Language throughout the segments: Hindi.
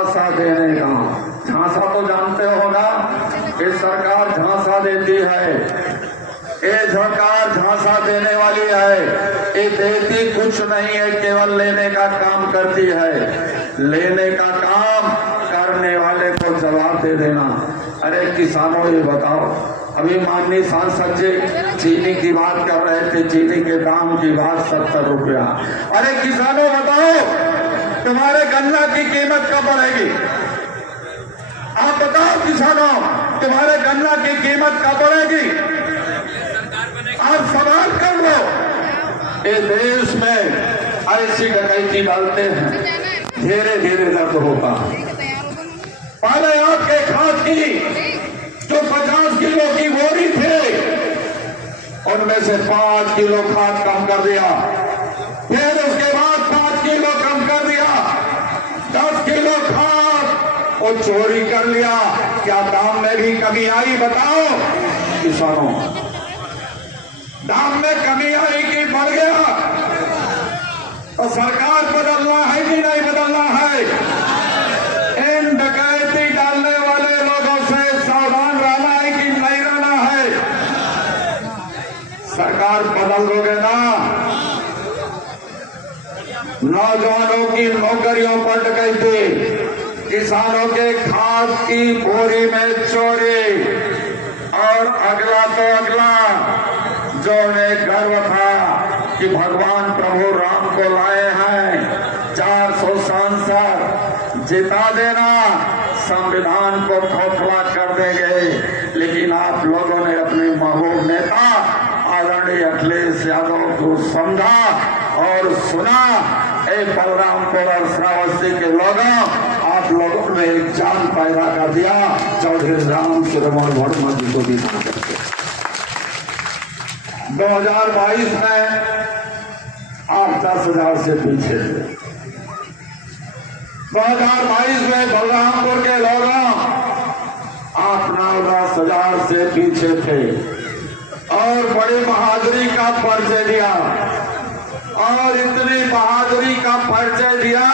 झांसा देने का। झांसा तो जानते हो ना, ये सरकार झांसा देती है, ये सरकार झांसा देने वाली है। ये देती कुछ नहीं है, केवल लेने का काम करती है। लेने का काम करने वाले को जवाब दे देना। अरे किसानों ये बताओ, अभी माननीय सांसद जी चीनी की बात कर रहे थे, चीनी के दाम की बात 70 रुपया। अरे किसानों बताओ, तुम्हारे गन्ना की कीमत कब बढ़ेगी? आप बताओ किसानों, तुम्हारे गन्ना की कीमत कब बढ़ेगी? आप सवाल कर लो। ये देश में ऐसी डकैती डालते हैं, धीरे धीरे दर्द होता है। पहले आपके खाद की जो 50 किलो की बोरी थे, उनमें से 5 किलो खाद कम कर दिया, फिर उसके बाद 5 किलो कम कर दिया, 10 किलो खाद वो चोरी कर लिया। क्या दाम में भी कमी आई? बताओ किसानों, दाम में कमी आई कि बढ़ गया? तो सरकार बदलना है कि नहीं बदलना है? इन डकैती डालने वाले लोगों से सावधान रहना है कि नहीं रहना है? सरकार बदल दोगे ना? नौजवानों की नौकरियों पर डकैती, किसानों के खाद की बोरी में चोरी, और अगला तो अगला जो उन्हें गर्व था कि भगवान प्रभु राम को लाए हैं, 400 सांसद जिता देना, संविधान को खोखला कर देंगे। लेकिन आप लोगों ने अपने महबूब नेता आदरणीय अखिलेश यादव को समझा और सुना। ए बलरामपुर और श्रावस्ती के लोगों, आप लोगों ने एक जान पैदा कर दिया चौधरी राम शिरोमणि वर्मा जी को दिखा करके। 2022 में आप 10,000 से पीछे थे। 2022 में बलरामपुर के लोगों आप 9-10,000 से पीछे थे और बड़ी बहादुरी का परिचय दिया, और इतनी बहादुरी का परिचय दिया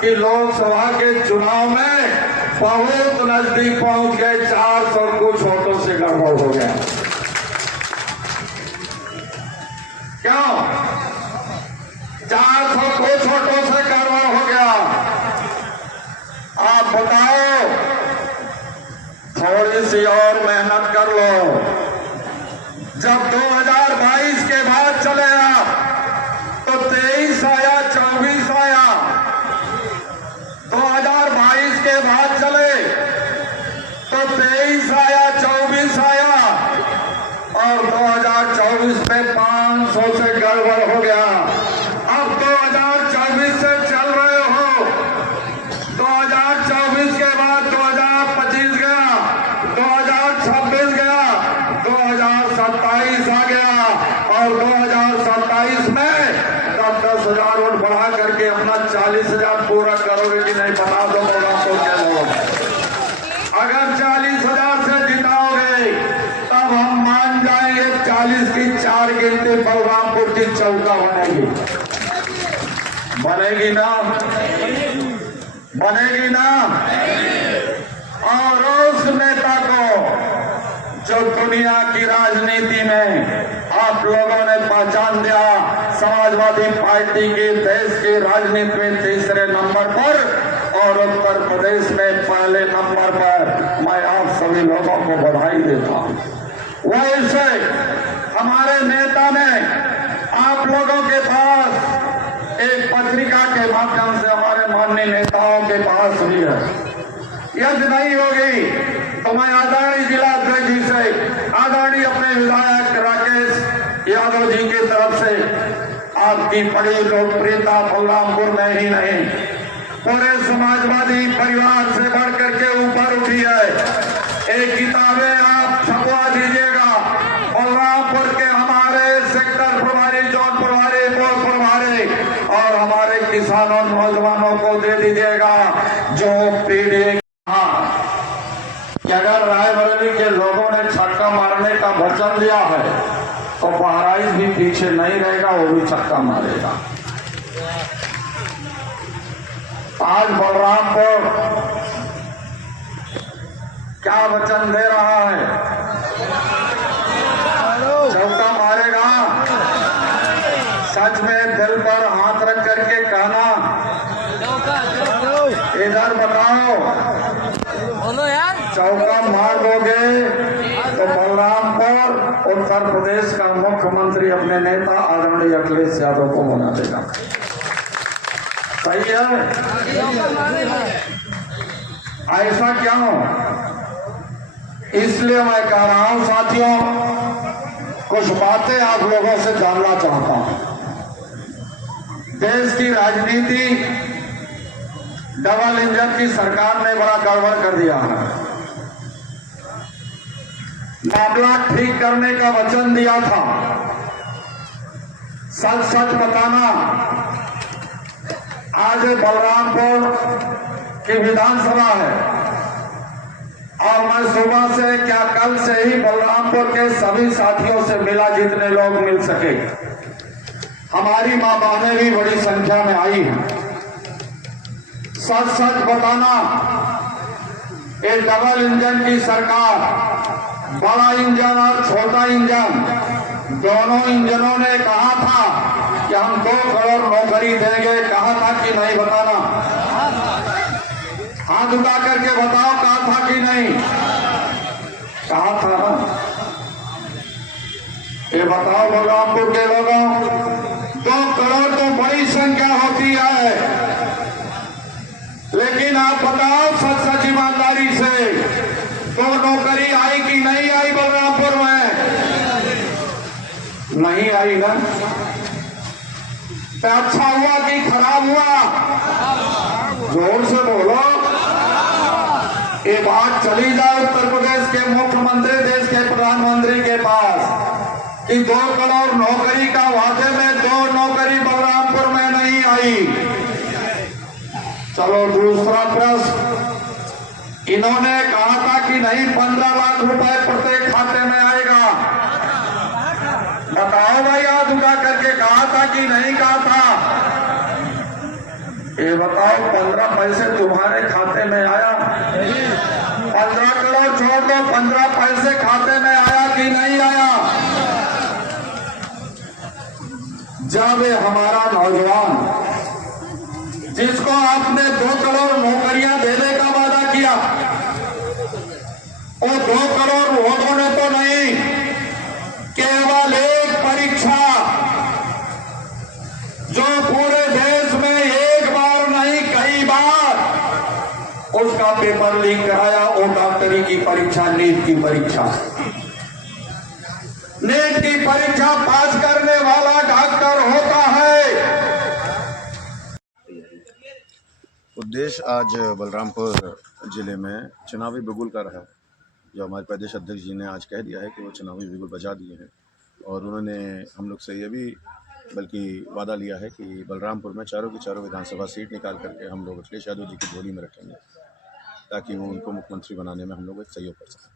कि लोकसभा के चुनाव में बहुत नजदीक पहुंच गए। 400 कुछ वोटों से गड़बड़ हो गया। क्यों? 400 कुछ वोटों से गड़बड़ हो गया। आप बताओ, थोड़ी सी और मेहनत कर लो। जब 2022 के बाद चले आप, तो 23 आया, 24 आया। 2022 के बाद चले तो 23 आया, 24 आया, और 2024 में 500 से गड़बड़ हो गया। अब 2024 से चल रहे हो, 2024 के बाद 2025 गया, 2026 गया, 2027 आ गया, और 2027 में 10,000 वोट बढ़ा करके अपना 40,000 पूरा करोगे कि नहीं? बता दो बलरामपुर के लोग। अगर 40,000 से जिताओगे तब हम मान जाएंगे 40 की 4 गिनती बलरामपुर की चौका बनेगी। बनेगी ना? बनेगी ना? और उस नेता को जो दुनिया की राजनीति में आप लोगों ने पहचान दिया, समाजवादी पार्टी की देश की राजनीति में तीसरे नंबर पर और उत्तर प्रदेश में पहले नंबर पर, मैं आप सभी लोगों को बधाई देता हूं। वैसे हमारे नेता ने आप लोगों के पास एक पत्रिका के माध्यम से हमारे माननीय नेताओं के पास भी है। यदि नहीं होगी तो मैं आदरणीय जिला अध्यक्ष जी से, आदरणीय अपने विधायक राकेश यादव जी की तरफ से, आपकी बड़ी लोकप्रियता बलरामपुर में ही नहीं पूरे समाजवादी परिवार से बढ़कर के ऊपर उठी है। एक किताबें आप छपवा दीजिएगा, बलरामपुर के हमारे सेक्टर प्रभारी, जोन प्रभारी, बूथ प्रभारी, और हमारे किसानों नौजवानों को दे दीजिएगा। जो पीढ़ी अगर रायबरेली के लोगों ने छक्का मारने का वचन दिया है तो बहराइच भी पीछे नहीं रहेगा, वो भी छक्का मारेगा। आज बलरामपुर क्या वचन दे रहा है? चौका मारेगा। सच में दिल पर हाथ रख करके कहना, इधर बताओ, बोलो यार, चौका मार दोगे तो बलरामपुर उत्तर प्रदेश का मुख्यमंत्री अपने नेता आदरणीय अखिलेश यादव को बना देगा। सही है? ऐसा क्यों? इसलिए मैं कह रहा हूं साथियों, कुछ बातें आप लोगों से जानना चाहता हूं। देश की राजनीति डबल इंजन की सरकार ने बड़ा गड़बड़ कर दिया है। मामला ठीक करने का वचन दिया था, सच सच बताना। आज बलरामपुर की विधानसभा है और मैं सुबह से क्या कल से ही बलरामपुर के सभी साथियों से मिला, जितने लोग मिल सके। हमारी मां बहनें भी बड़ी संख्या में आई हैं। सच सच बताना, ये डबल इंजन की सरकार, बड़ा इंजन और छोटा इंजन, दोनों इंजनों ने कहा था कि हम 2 करोड़ नौकरी देंगे। कहा था कि नहीं? बताना, हाथ उठा करके बताओ, कहा था कि नहीं? कहा था ना? ये बताओ बलरामपुर के लोगों, 2 करोड़ तो बड़ी संख्या होती है, लेकिन आप बताओ सच सच ईमानदारी से, 2 नौकरी आई कि नहीं आई बलरामपुर में? नहीं आई ना? तो अच्छा हुआ कि खराब हुआ? जोर से बोलो। ये बात चली जाए उत्तर प्रदेश के मुख्यमंत्री, देश के प्रधानमंत्री के पास कि 2 करोड़ नौकरी का वादे में 2 नौकरी बलरामपुर में नहीं आई। चलो दूसरा प्रश्न, इन्होंने कहा था कि नहीं 15 लाख रुपए प्रत्येक खाते में आएगा। बताओ भाई, हाथ उठा करके कहा था कि नहीं कहा था? ये बताओ, 15 पैसे तुम्हारे खाते में आया? 15 करोड़ छोड़ दो, 15 पैसे खाते में आया कि नहीं आया? जब हमारा नौजवान, जिसको आपने 2 करोड़ नौकरियां देने का वादा किया, वो 2 करोड़ वोटों ने तो नहीं, केवल एक परीक्षा जो पूरे देश में एक बार नहीं कई बार उसका पेपर लीक कराया, वो डॉक्टरी की परीक्षा, नीट की परीक्षा। नीट की परीक्षा पास करने वाला डॉक्टर होता है। उद्देश्य आज बलरामपुर जिले में चुनावी बिगुल का रहा, जो हमारे प्रदेश अध्यक्ष जी ने आज कह दिया है कि वो चुनावी बिगुल बजा दिए हैं। और उन्होंने हम लोग से ये भी बल्कि वादा लिया है कि बलरामपुर में चारों की चारों विधानसभा सीट निकाल करके हम लोग अखिलेश यादव जी की झोली में रखेंगे, ताकि वो उनको मुख्यमंत्री बनाने में हम लोग एक सहयोग कर सकें।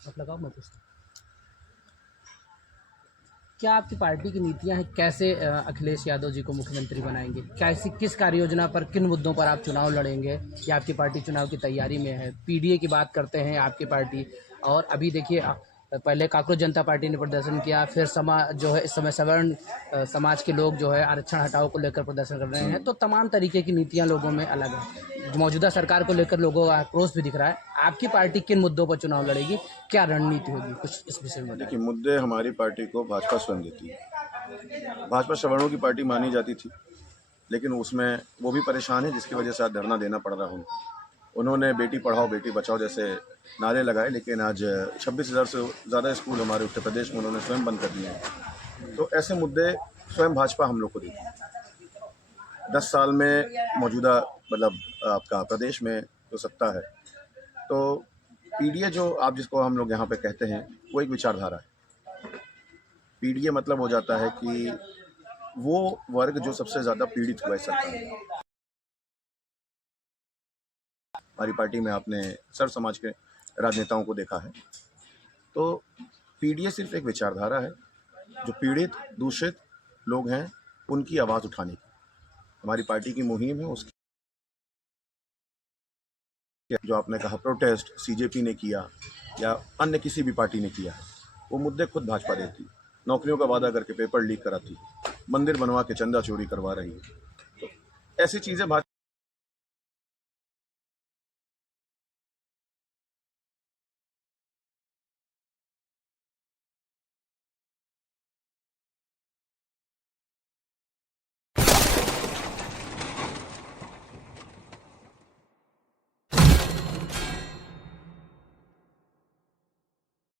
आप लगाओ मत उसको। क्या आपकी पार्टी की नीतियां हैं, कैसे अखिलेश यादव जी को मुख्यमंत्री बनाएंगे? कैसी, किस कार्य योजना पर, किन मुद्दों पर आप चुनाव लड़ेंगे? या आपकी पार्टी चुनाव की तैयारी में है? पीडीए की बात करते हैं आपकी पार्टी, और अभी देखिए पहले कांग्रेस जनता पार्टी ने प्रदर्शन किया, फिर समाज जो है इस समय सवर्ण समाज के लोग जो है आरक्षण हटाओ को लेकर प्रदर्शन कर रहे हैं। तो तमाम तरीके की नीतियां लोगों में अलग है। मौजूदा सरकार को लेकर लोगों का आक्रोश भी दिख रहा है। आपकी पार्टी किन मुद्दों पर चुनाव लड़ेगी, क्या रणनीति होगी, कुछ इस विषय में बताइए। देखिए, मुद्दे हमारी पार्टी को भाजपा स्वयं देती है। भाजपा सवर्णों की पार्टी मानी जाती थी, लेकिन उसमें वो भी परेशान है, जिसकी वजह से आज धरना देना पड़ रहा उनको। उन्होंने बेटी पढ़ाओ बेटी बचाओ जैसे नारे लगाए, लेकिन आज 26,000 से ज़्यादा स्कूल हमारे उत्तर प्रदेश में उन्होंने स्वयं बंद कर दिए हैं। तो ऐसे मुद्दे स्वयं भाजपा हम लोग को देती है। 10 साल में मौजूदा मतलब आपका प्रदेश में जो सत्ता है, तो पीडीए जो आप जिसको हम लोग यहाँ पे कहते हैं, वो एक विचारधारा है। पीडीए मतलब हो जाता है कि वो वर्ग जो सबसे ज़्यादा पीड़ित हुआ है सरकार में। हमारी पार्टी में आपने सर्व समाज के राजनेताओं को देखा है। तो पीडीए सिर्फ एक विचारधारा है जो पीड़ित दूषित लोग हैं उनकी आवाज़ उठाने की हमारी पार्टी की मुहिम है। उसकी जो आपने कहा प्रोटेस्ट सीजेपी ने किया या अन्य किसी भी पार्टी ने किया है, वो मुद्दे खुद भाजपा देती है। नौकरियों का वादा करके पेपर लीक कराती है, मंदिर बनवा के चंदा चोरी करवा रही है। तो ऐसी चीज़ें भाजपा